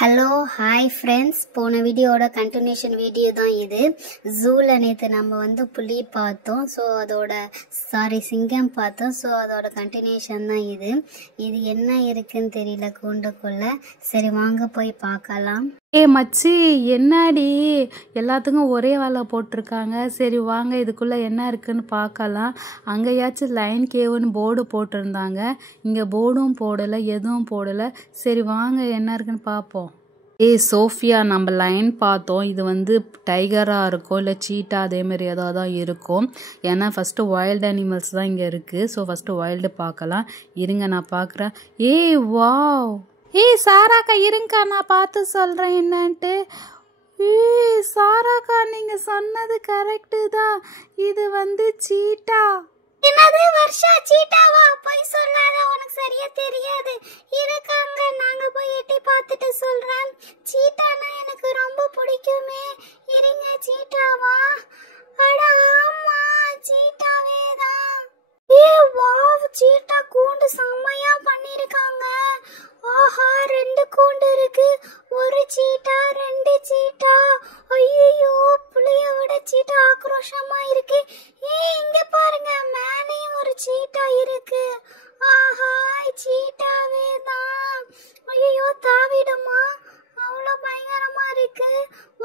Hello hi friends, போன வீடியோட continuation video தான் இது. ஜூவில் நேற்று நம்ம வந்து புலி பார்த்தோம், ஸோ அதோட சிங்கம் பார்த்தோம். ஸோ அதோட கண்டினியூஷன் தான் இது. இது என்ன இருக்குன்னு தெரியல கூண்டுக்குள்ள. சரி வாங்க போய் பார்க்கலாம். மச்சி, என்னடி எல்லாத்துக்கும் ஒரே வேலை போட்டிருக்காங்க. சரி வாங்க இதுக்குள்ள என்ன இருக்குன்னு பார்க்கலாம். அங்கேயாச்சும் லைன் கேவுன்னு போர்டு போட்டிருந்தாங்க, இங்கே போர்டும் போடலை, எதுவும் போடலை. சரி வாங்க என்ன இருக்குன்னு பார்ப்போம். சோஃபியா, நம்ம லைன் பார்த்தோம். இது வந்து டைகராக இருக்கும், இல்லை சீட்டா அதேமாரி ஏதாவது தான் இருக்கும். ஏன்னா ஃபஸ்ட்டு வைல்டு அனிமல்ஸ் தான் இங்கே இருக்குது. ஸோ ஃபஸ்ட்டு வைல்டு பார்க்கலாம். இருங்க நான் பார்க்குறேன். வாவ், சாராக்கா இருங்கக்கா, நான் பார்த்து சொல்கிறேன் என்னன்ட்டு. சாராக்கா, நீங்கள் சொன்னது கரெக்டு தான். இது வந்து சீட்டா. என்னது வர்ஷா, சீட்டாவா? போய் சொல்லாத, உனக்கு சரியா தெரியாது. இருக்காங்க, நாங்க போய் எட்டி பார்த்துட்டு சொல்றேன். சீட்டானா எனக்கு ரொம்ப பிடிக்குமே. இருங்க, சீட்டாவா? அட ஆமா, சீட்டாவே தான். வாவ், சீட்டா கூண்டு செம்மையா பண்ணிருக்காங்க. ஆஹா, 2 கூண்டு இருக்கு. ஒரு சீட்டா, 2 சீட்டா. ஐயோ, புளிய விட சீட்டா ஆக்ரோஷமா இருக்கு. இங்க பாருங்க, மேலேயும் ஒரு சீட்டா இருக்கு. ஆஹா, சீட்டாவே தான். ஐயோ, தாவிடுமா? அவ்வளோ பயங்கரமா இருக்கு.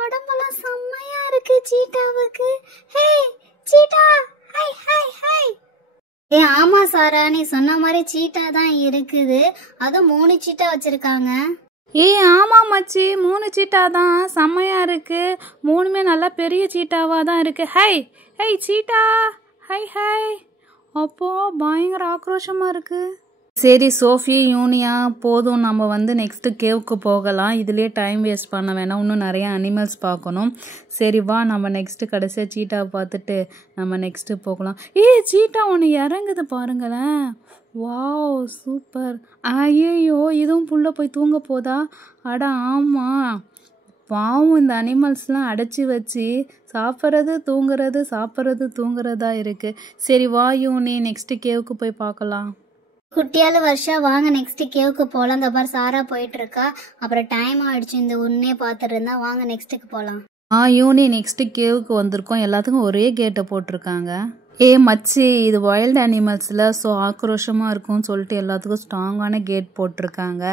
உடம்பெல்லாம் செம்மையா இருக்கு சீட்டாவுக்கு. ஹே சீட்டா, ஹை ஹை ஹை. ஆமா சாரா, நீ சொன்ன மாதிரி சீட்டா தான் இருக்குது. அதுவும் 3 சீட்டா வச்சிருக்காங்க. ஆமா மச்சி, 3 சீட்டா தான். செம்மையா இருக்கு. 3மே நல்லா பெரிய சீட்டாவா தான் இருக்கு. ஹை ஹை சீட்டா, ஹை ஹை. அப்போ பயங்கர ஆக்ரோஷமா இருக்கு. சரி சோஃபி, யூனியா, போதும். நம்ம வந்து நெக்ஸ்ட்டு கேவுக்கு போகலாம். இதுலேயே டைம் வேஸ்ட் பண்ண வேணாம், இன்னும் நிறைய அனிமல்ஸ் பார்க்கணும். சரி வா, நம்ம நெக்ஸ்ட்டு கடைசியாக சீட்டா பார்த்துட்டு நம்ம நெக்ஸ்ட்டு போகலாம். சீட்டா ஒன்று இறங்குது பாருங்களேன். Wow, super. ஐயோ, இதுவும் புள்ள போய் தூங்க போதா? அட ஆமாம், பாவம், இந்த அனிமல்ஸ்லாம் அடைச்சி வச்சு சாப்பிட்றது தூங்குறது சாப்பிட்றது தூங்குறதா இருக்குது. சரி வா யூனி, நெக்ஸ்ட்டு கேவுக்கு போய் பார்க்கலாம். குட்டியால வருஷா, வாங்க நெக்ஸ்ட் கேவுக்கு போலாம். இந்த பார் சாரா போயிட்டு இருக்கா. அப்புறம் டைம் ஆயிடுச்சு, இந்த ஒன்னே பார்த்துட்டு இருந்தா. வாங்க நெக்ஸ்ட்டுக்கு போலாம். யூனி, நெக்ஸ்ட் கேவுக்கு வந்திருக்கோம். எல்லாத்துக்கும் ஒரே கேட்டை போட்டிருக்காங்க. மச்சி, இது வைல்டு அனிமல்ஸில், ஸோ ஆக்ரோஷமாக இருக்கும்னு சொல்லிட்டு எல்லாத்துக்கும் ஸ்ட்ராங்கான கேட் போட்டிருக்காங்க.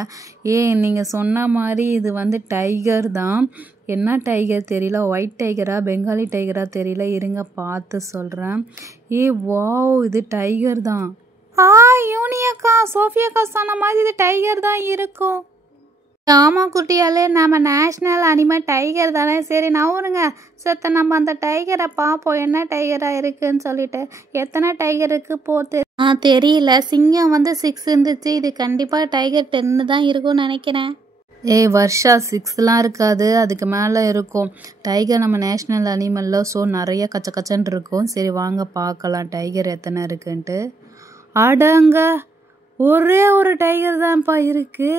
நீங்கள் சொன்ன மாதிரி இது வந்து டைகர் தான். என்ன டைகர் தெரியல, ஒயிட் டைகரா பெங்காலி டைகரா தெரியல. இருங்க பார்த்து சொல்கிறேன். வாவ், இது டைகர் தான். யூனியக்கா, சோஃபியாக்கா சொன்ன மாதிரி இது டைகர் தான் இருக்கும். ஆமா குட்டியாலே, நம்ம நேஷ்னல் அனிமல் டைகர் தானே. சரி நவருங்க செத்த, நம்ம அந்த டைகரை பார்ப்போம் என்ன டைகரா இருக்குன்னு சொல்லிட்டு. எத்தனை டைகர் இருக்கு போத்து தெரியல. சிங்கம் வந்து 6 இருந்துச்சு. இது கண்டிப்பா டைகர் 10 தான் இருக்கும்னு நினைக்கிறேன். வர்ஷா, 6லாம் இருக்காது, அதுக்கு மேலே இருக்கும். டைகர் நம்ம நேஷ்னல் அனிமல்ல, ஸோ நிறைய கச்ச கச்சன்னு இருக்கும். சரி வாங்க பார்க்கலாம் டைகர் எத்தனை இருக்குன்ட்டு. அடங்க, ஒரே ஒரு டைகர் தான்ப்பா இருக்கு.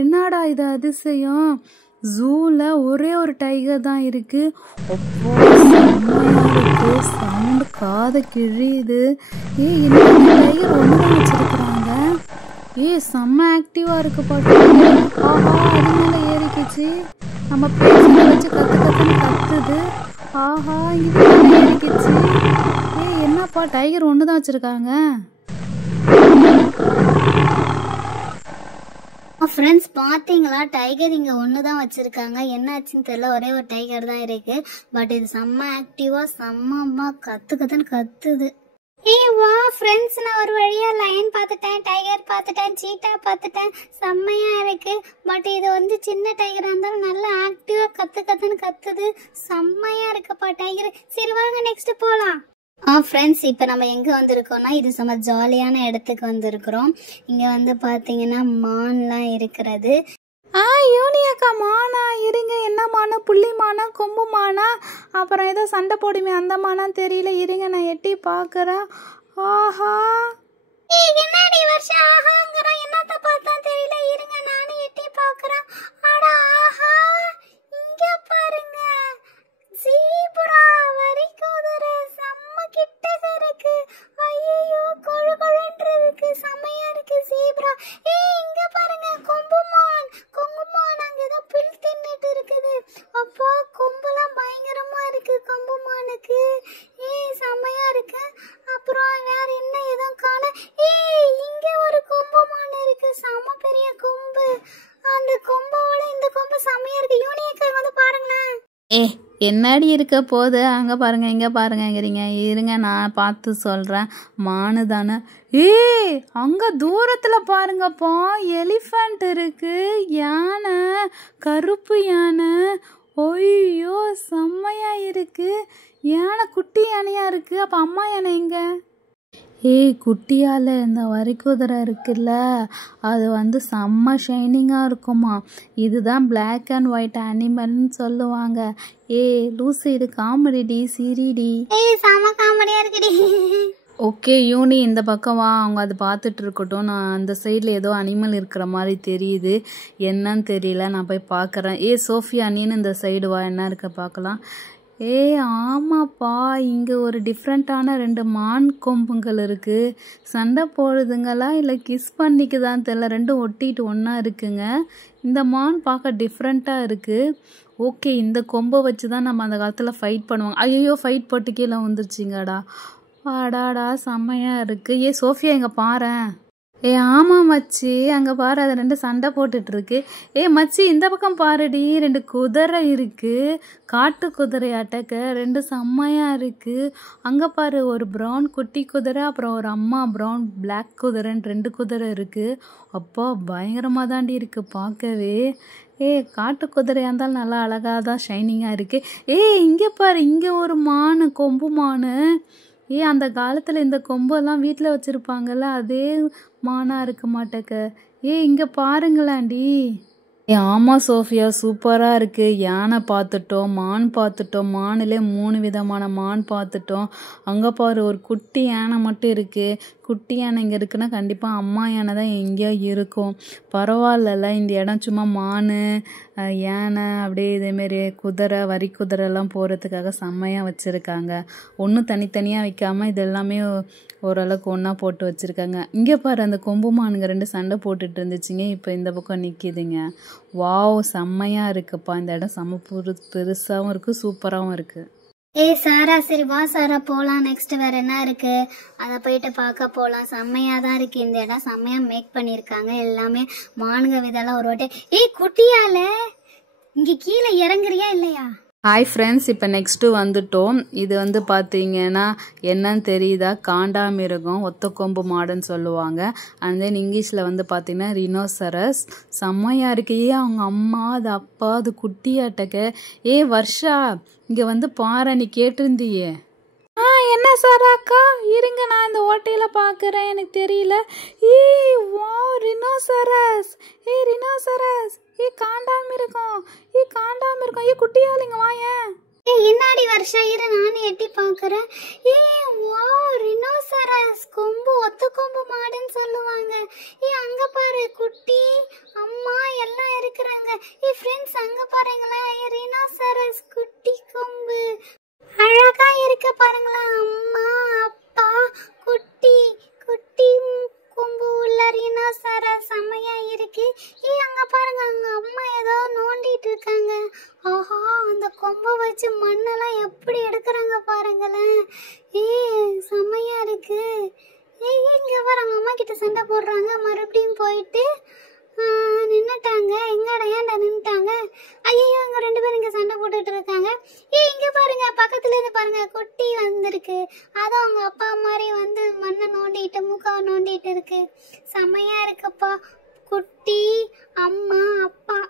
என்னடா இது அதிசயம், ஜூவில் ஒரே ஒரு டைகர் தான் இருக்கு. சவுண்டு காதை கிழியுது. இன்னும் டைகர் ஒன்று தான் வச்சிருக்கிறாங்க. செம்ம ஆக்டிவா இருக்கு பாட்டு. ஆஹா, அது மேலே ஏறிக்கிச்சு. நம்ம பேசுறத வச்சு கத்துன்னு கத்துது. ஆஹா, இது ஏறிக்கிச்சு. என்னப்பா, டைகர் ஒன்று தான் வச்சிருக்காங்க. ஃப்ரெண்ட்ஸ் பார்த்தீங்களா, டைகர் இங்கே ஒன்று தான் வச்சுருக்காங்க. என்ன ஆச்சுன்னு தெரியல, ஒரே ஒரு டைகர் தான் இருக்கு. பட் இது செம்ம ஆக்டிவாக செம்மம்மா கத்துன்னு கத்துது. வா ஃப்ரெண்ட்ஸ், நான் ஒரு வழியா லயன் பார்த்துட்டேன், டைகர் பார்த்துட்டேன், சீட்டா பார்த்துட்டேன். செம்மையா இருக்கு. பட் இது வந்து சின்ன டைகரா இருந்தாலும் நல்லா ஆக்டிவா கத்துன்னு கத்துது. செம்மையா இருக்குப்பா டைகர். சரி வாங்க நெக்ஸ்ட் போலாம். ஃப்ரெண்ட்ஸ், இப்போ நம்ம எங்கே வந்திருக்கோம்னா, இது செம்ம ஜாலியான இடத்துக்கு வந்திருக்கிறோம். இங்கே வந்து பார்த்தீங்கன்னா மான்லாம் இருக்கிறது. யூனியக்கா, மானா? இருங்க, என்ன மானா? புள்ளி மானா, கொம்பு மானா, அப்புறம் ஏதோ சண்டை போடுமே அந்த மானா தெரியல. இருங்க நான் எட்டி பார்க்குறேன். ஆஹா, என்னடி வருஷா ஆஹாங்கறா? என்னத்த பார்த்தா தெரியல. இருங்க நானும் எட்டி பார்க்குறேன். அட ஆஹா, இங்க பாருங்க, ஜீப்ரா வரி குதிரை செம்ம கிட்டக இருக்கு. ஐயோ, கொழுன்னு இருக்கு, செம்மையா இருக்கு ஜீப்ரா. இங்க பாருங்க, கொம்புமான் அங்க ஏதோ ஏ என்னடி இருக்க போது அங்கே பாருங்க இங்கே பாருங்கங்கிறீங்க. இருங்க நான் பார்த்து சொல்கிறேன். மானு தானே. ஏய் அங்கே தூரத்தில் பாருங்கப்பா எலிஃபண்ட் இருக்கு, யானை, கருப்பு யானை. ஒய்யோ செம்மையா இருக்கு. யானை குட்டி யானையா இருக்கு. அப்போ அம்மா யானை எங்க? ஏய் குட்டியால் இந்த வரிக்குதிரை இருக்குல்ல, அது வந்து செம்ம ஷைனிங்காக இருக்குமா. இதுதான் பிளாக் அண்ட் ஒயிட் அனிமல்னு சொல்லுவாங்க. ஏய் லூசு, இது காமெடி சிரிடி. ஏய் செம காமெடியா இருக்குடி. ஓகே யூனி இந்த பக்கம் வா, அவங்க அது பார்த்துட்டு இருக்கட்டும். நான் அந்த சைடில் ஏதோ அனிமல் இருக்கிற மாதிரி தெரியுது, என்னன்னு தெரியல, நான் போய் பார்க்குறேன். சோஃபியா நீன்னு இந்த சைடு வா, என்ன இருக்க பார்க்கலாம். ஆமாப்பா, இங்கே ஒரு டிஃப்ரெண்ட்டான 2 மான் கொம்புங்கள் இருக்குது. சண்டை போடுதுங்களா இல்லை கிஸ் பண்ணிக்குதான் தெரியல, ரெண்டும் ஒட்டிட்டு ஒன்றா இருக்குங்க. இந்த மான் பார்க்க டிஃப்ரெண்ட்டாக இருக்குது. ஓகே இந்த கொம்பை வச்சு தான் நம்ம அந்த காலத்தில் ஃபைட் பண்ணுவாங்க. ஐயோ ஃபைட் போட்டு கீழே வந்துருச்சிங்கடா. ஆடாடா செம்மையாக இருக்குது. சோஃபியா இங்கே பாரேன். ஆமாம் மச்சி, அங்கே பாரு அது 2 சண்டை போட்டுட்ருக்கு. மச்சி இந்த பக்கம் பாருடி, 2 குதிரை இருக்குது, காட்டு குதிரையாட்டக்க 2 செம்மையாக இருக்குது. அங்கே பாரு ஒரு ப்ரௌன் குட்டி குதிரை, அப்புறம் ஒரு அம்மா ப்ரௌன் பிளாக் குதிரைன்னு 2 குதிரை இருக்குது. அப்பா பயங்கரமாக தாண்டி இருக்குது பார்க்கவே. காட்டு குதிரையாக இருந்தாலும் நல்லா அழகாக தான் ஷைனிங்காக இருக்குது. இங்கே பாரு, இங்கே ஒரு மானு, கொம்பு மானு. அந்த காலத்தில் இந்த கொம்பெல்லாம் வீட்டில் வச்சுருப்பாங்கல்ல, அதே மானாக இருக்க மாட்டேக்க. இங்கே பாருங்களாண்டி. ஆமாம் சோஃபியா சூப்பராக இருக்குது. யானை பார்த்துட்டோம், மான் பார்த்துட்டோம், மானிலே 3 விதமான மான் பார்த்துட்டோம். அங்கே பாரு ஒரு குட்டி யானை மட்டும் இருக்குது. குட்டி யானை இங்கே இருக்குன்னா கண்டிப்பாக அம்மா யானை தான் எங்கேயோ இருக்கும். பரவாயில்லல, இந்த இடம் சும்மா மான், யானை அப்படியே இதேமாரி குதிரை, வரி குதிரைலாம் போகிறதுக்காக செம்மையாக வச்சுருக்காங்க. ஒன்றும் தனித்தனியாக வைக்காமல் இது எல்லாமே ஓரளவுக்கு ஒன்றா போட்டு வச்சுருக்காங்க. இங்கே பாரு அந்த கொம்பு மானுங்க 2 சண்டை போட்டுட்டு இருந்துச்சுங்க, இப்போ இந்த பக்கம் நிற்கிதுங்க. வாவ் செம்மையாக இருக்குப்பா, இந்த இடம் செம்ம பெருசாகவும் இருக்குது, சூப்பராகவும் இருக்குது. சாரா சரி வா சாரா போகலாம். நெக்ஸ்ட் வேற என்ன இருக்கு அதை போயிட்டு பார்க்க போகலாம். செம்மையா தான் இருக்கு இந்த இடம், செம்மையா மேக் பண்ணியிருக்காங்க. எல்லாமே மானுங்க விதெல்லாம் ஒரு வாட்டி. குட்டியால இங்க கீழே இறங்குறியா இல்லையா? ஹாய் ஃப்ரெண்ட்ஸ், இப்போ நெக்ஸ்ட்டு வந்துட்டோம். இது வந்து பார்த்தீங்கன்னா என்னன்னு தெரியுதா, காண்டாமிருகம், ஒத்த கொம்பு மாடுன்னு சொல்லுவாங்க. அண்ட் தென் இங்கிலீஷில் வந்து பார்த்தீங்கன்னா ரினோசரஸ். செம்மையாக இருக்கு. அவங்க அம்மா அது அப்பா அது குட்டியாட்டக்க. வர்ஷா இங்கே வந்து பாரு, நீ கேட்டிருந்தியே. என்ன சாராக்கா, இருங்க நான் இந்த ஓட்டையில் பார்க்குறேன், எனக்கு தெரியல. வா ரினோசரஸ். ரினோசரஸ். காண்டாமிருகம். காண்டாமிருகம். குட்டியாளிங்க வாயேன். என்னாடி வருஷா, இரு நானும் எட்டி பாக்குறேன். வா ரினோசரஸ், கொம்பு ஒத்த கொம்பு மாடுன்னு சொல்லுவாங்க. அங்க பாரு குட்டி அம்மா எல்லாம் இருக்கிறாங்க. ஃப்ரெண்ட்ஸ் அங்க பாருங்களா, ரினோசரஸ் குட்டி கொம்பு அழகா இருக்க பாருங்களா. அம்மா அப்பா குட்டி குட்டி கொம்பு உள்ள ரினோசரஸ் செம்மையா இருக்கு. அங்க பாருங்க, அங்க அம்மா ஏதோ நோண்டிட்டு இருக்காங்க. ஆஹா, அந்த கொம்பை வச்சு மண்ணெல்லாம் எப்படி எடுக்கிறாங்க பாருங்களேன். செம்மையா இருக்கு. இங்க பாருங்க, அம்மா கிட்ட சண்டை போடுறாங்க. மறுபடியும் போயிட்டு நின்னுட்டாங்க. எங்கடா ஏன்டா நின்னுட்டாங்க? ஐயோ இங்க 2 பேரும் இங்க சண்டை போட்டுட்டு இருக்காங்க. இங்க பாருங்க, பக்கத்துல இருந்து பாருங்க குட்டி வந்திருக்கு. அதுவும் அவங்க அப்பா மாதிரி வந்து மண்ணை நோண்டிட்டு மூக்காவை நோண்டிட்டு இருக்கு. செம்மையா இருக்குப்பா. குட்டி அம்மா அப்பா.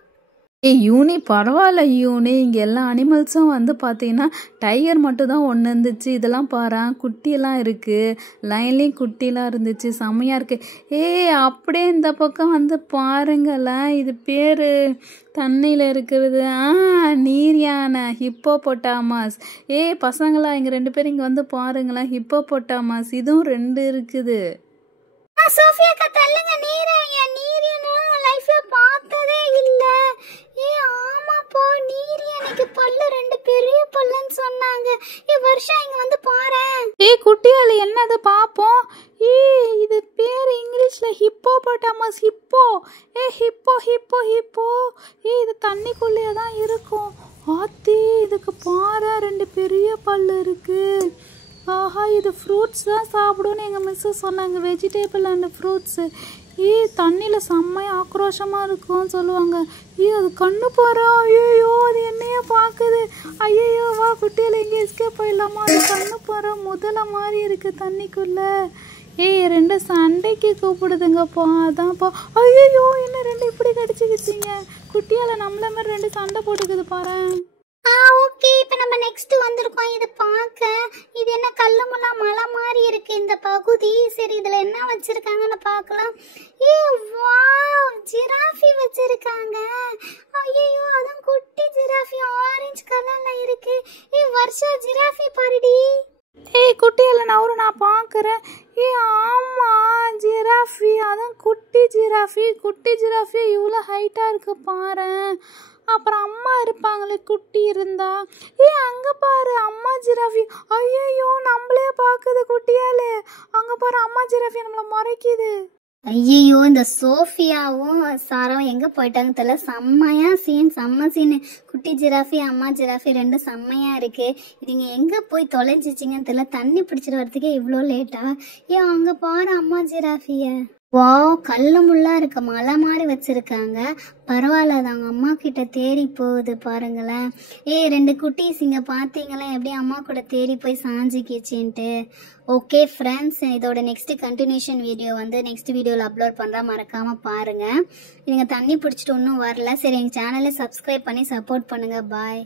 யூனி பரவாயில்ல யூனி, இங்கே எல்லா அனிமல்ஸும் வந்து பார்த்தீங்கன்னா டைகர் மட்டும் தான் ஒன்று இருந்துச்சு. இதெல்லாம் பாரு குட்டியெல்லாம் இருக்குது, லைன்லேயும் குட்டிலாம் இருந்துச்சு, செம்மையாக இருக்குது. அப்படியே இந்த பக்கம் வந்து பாருங்களேன், இது பேர் தண்ணியில் இருக்கிறது நீர் யானை, ஹிப்போபொட்டாமஸ். பசங்களா இங்கே 2 பேரும் இங்கே வந்து பாருங்களேன், ஹிப்போபொட்டாமஸ். இதுவும் 2 இருக்குது. சோஃபியாக்கா தள்ளுங்க, நீர் லைஃப்ல பார்த்ததே இல்ல. ஆமாப்பா, நீர் யானைக்கு பல்லு 2 பெரிய பல்லுன்னு சொன்னாங்க. வருஷா இங்க வந்து பாரு. குட்டியால என்னது பாப்போம். இது பேர் இங்கிலீஷ்ல hippopotamus. Hippo. Hippo hippo hippo. இது தண்ணிக்குள்ளேயே தான் இருக்கும். ஆத்தி, இதுக்கு பாரு 2 பெரிய பல்லு இருக்கு. ஆஹா, இது ஃப்ரூட்ஸ் தான் சாப்பிடும்னு எங்கள் மிஸ்ஸு சொன்னாங்க, வெஜிடேபிள் அண்ட் ஃப்ரூட்ஸு. தண்ணியில் செம்மையாக ஆக்ரோஷமாக இருக்கும்னு சொல்லுவாங்க. அது கண்ணு பாரு, ஐயோ அது என்னையே பார்க்குது, ஐயோ வா குட்டியில் எங்கே எஸ்கேப் ஆயிடலாமா, அது கண்ணு பாரு முதல்ல மாதிரி இருக்குது தண்ணிக்குள்ளே. ரெண்டு சண்டைக்கு கூப்பிடுதுங்கப்பா, அதான்ப்பா. ஐயோ என்ன ரெண்டு இப்படி கடிச்சுக்கிச்சிங்க, குட்டியால் நம்மள மாதிரி ரெண்டு சண்டை போட்டுக்குது பாரு. ஓகே, இப்போ நம்ம நெக்ஸ்ட் வந்திருக்கோம். இது பார்க்க இது என்ன கல்லு முள்ளா மலை மாதிரி இருக்கு இந்த பகுதி. சரி இதுல என்ன வச்சிருக்காங்கன்னு பார்க்கலாம். வாவ், ஜிராஃபி வச்சிருக்காங்க. ஐயோ அதுவும் குட்டி ஜிராஃபி ஆரஞ்சு கலர்ல இருக்கு. வர்ஷா ஜிராஃபி பாருடி. குட்டியில் நான் பார்க்குறேன். ஆமாம் ஜிராஃபி, அதான் குட்டி ஜிராஃபி. குட்டி ஜிராஃபி இவ்வளோ ஹைட்டாக இருக்கு பாரு. அப்புறம் அம்மா இருப்பாங்களே குட்டி இருந்தா. அங்கே பாரு அம்மா ஜிராஃபி. ஐயோ நம்மளே பார்க்குது குட்டியாலே. அங்கே பாரு அம்மா ஜிராஃபி நம்மளை முறைக்குது. ஐயோ இந்த சோஃபியாவும் சாராவும் எங்க போயிட்டாங்க தெரியல. செம்மையா செம்ம சீன். குட்டி ஜிராஃபி அம்மா ஜிராஃபி ரெண்டும் செம்மையா இருக்கு. இதுங்க எங்க போய் தொலைஞ்சிச்சிங்கன்னு தெரியல. தண்ணி பிடிச்சிட்டு வரதுக்கே இவ்வளோ லேட்டா. அங்க பாரு அம்மா ஜிராஃபிய. வாவ், கல்லு முள்ளா இருக்க மலை மாதிரி வச்சிருக்காங்க. பரவாயில்ல, அது அவங்க அம்மா கிட்ட தேடி போகுது பாருங்களேன். ரெண்டு குட்டீஸ் இங்க பாத்தீங்களா எப்படி அம்மா கூட தேடி போய் சாஞ்சிக்கிச்சின்ட்டு. ஓகே ஃப்ரெண்ட்ஸ், இதோட நெக்ஸ்ட் கண்டினியூஷன் வீடியோ வந்து நெக்ஸ்ட் வீடியோவில் அப்லோட் பண்ணுறேன், மறக்காம பாருங்க. நீங்க தண்ணி பிடிச்சிட்டு ஒன்றும் வரல. சரி எங்கள் சேனலை சப்ஸ்கிரைப் பண்ணி சப்போர்ட் பண்ணுங்க. பாய்.